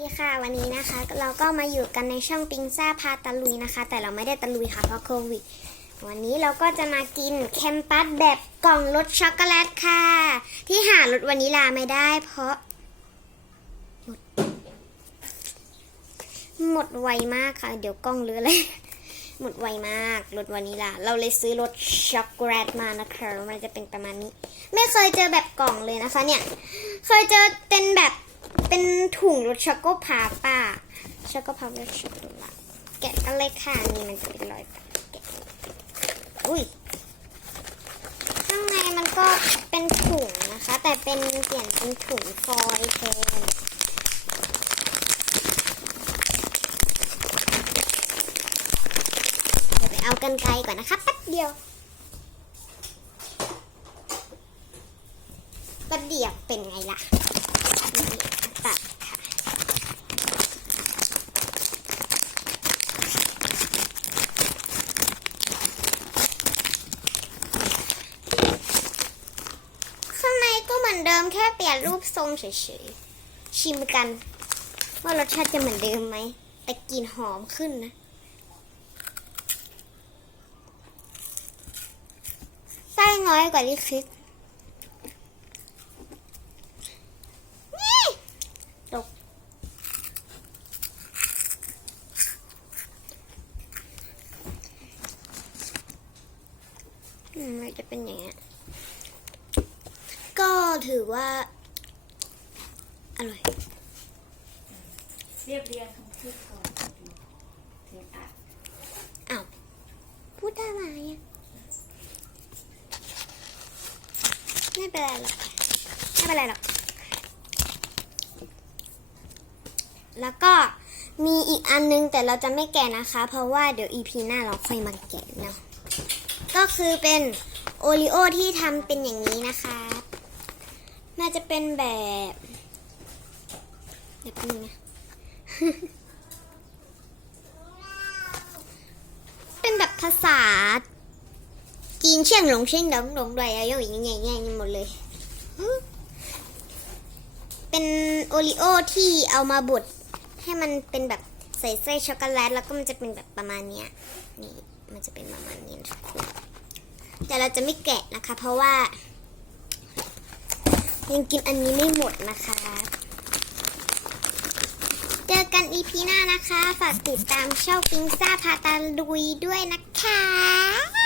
ดีค่ะวันนี้นะคะ เราก็มาอยู่กันในช่องปิงซ่าพาตะลุยนะคะ แต่เราไม่ได้ตะลุยค่ะเพราะโควิด วันนี้เราก็จะมากินแคมปัสแบบกล่องรสช็อกโกแลตค่ะ ที่หารสวานิลาไม่ได้ เพราะ หมด หมดไวมากค่ะ เดี๋ยวกล้องเลือเลยหมดไวมากรสวานิลา เราเลยซื้อรสช็อกโกแลตมานะคะ มันจะเป็นประมาณนี้ ไม่เคยเจอแบบกล่องเลยนะคะ เนี่ย เคยเจอเป็นแบบ เป็นถุงรสช็อกโกพาป้าช็อกโกพาป้าช็อกโกแลตแกะกันเลยค่ะนี่มันจะเป็นรอยแกะอุ้ยข้างในมันก็เป็นถุงนะคะ แต่เป็นเปลี่ยนเป็นถุงฟอยล์แทนเดี๋ยวไปเอากันไกลก่อนนะคะแป๊บเดียวแป๊บเดียวเป็นไงล่ะ ตัดค่ะข้างในก็เหมือนเดิมแค่เปลี่ยนรูปทรงเฉยๆ ชิมกัน ว่ารสชาติจะเหมือนเดิมไหม แต่กลิ่นหอมขึ้นนะไส้น้อยกว่าที่คิด นี่ตกอื มมันจะเป็นอย่างเงี้ยก็ถือว่า อร่อย เรียบเรียงคำพูดก่อนดูเสียงอัดอ้าวพูดได้ไหมอะไม่เป็นไรหรอกไม่เป็นไรหรอก แล้วก็มีอีกอันนึงแต่เราจะไม่แกะนะคะ เพราะว่าเดี๋ยว EP หน้าเราค่อยมาแกะเนาะ ก็คือเป็นโอริโอที่ทำเป็นอย่างนี้นะคะ น่าจะเป็นแบบแป๊บนึงนะเป็นแบบภาษาจีนเชียงหลงเชียงดงดงดวยอะไรอย่างเงี้ยง่ายหมดเลย เป็นโอริโอที่เอามาบดให้มันเป็นแบบใส่ไส้ช็อกโกแลตแล้วก็มันจะเป็นแบบประมาณเนี้ยนี่ มันจะเป็นประมาณนี้นะทุกคนแต่เราจะไม่แกะนะคะ เพราะว่า ยังกินอันนี้ไม่หมดนะคะ เจอกันอีพีหน้านะคะ ฝากติดตามช่องปิงซ่าพาตาลุยด้วยนะคะ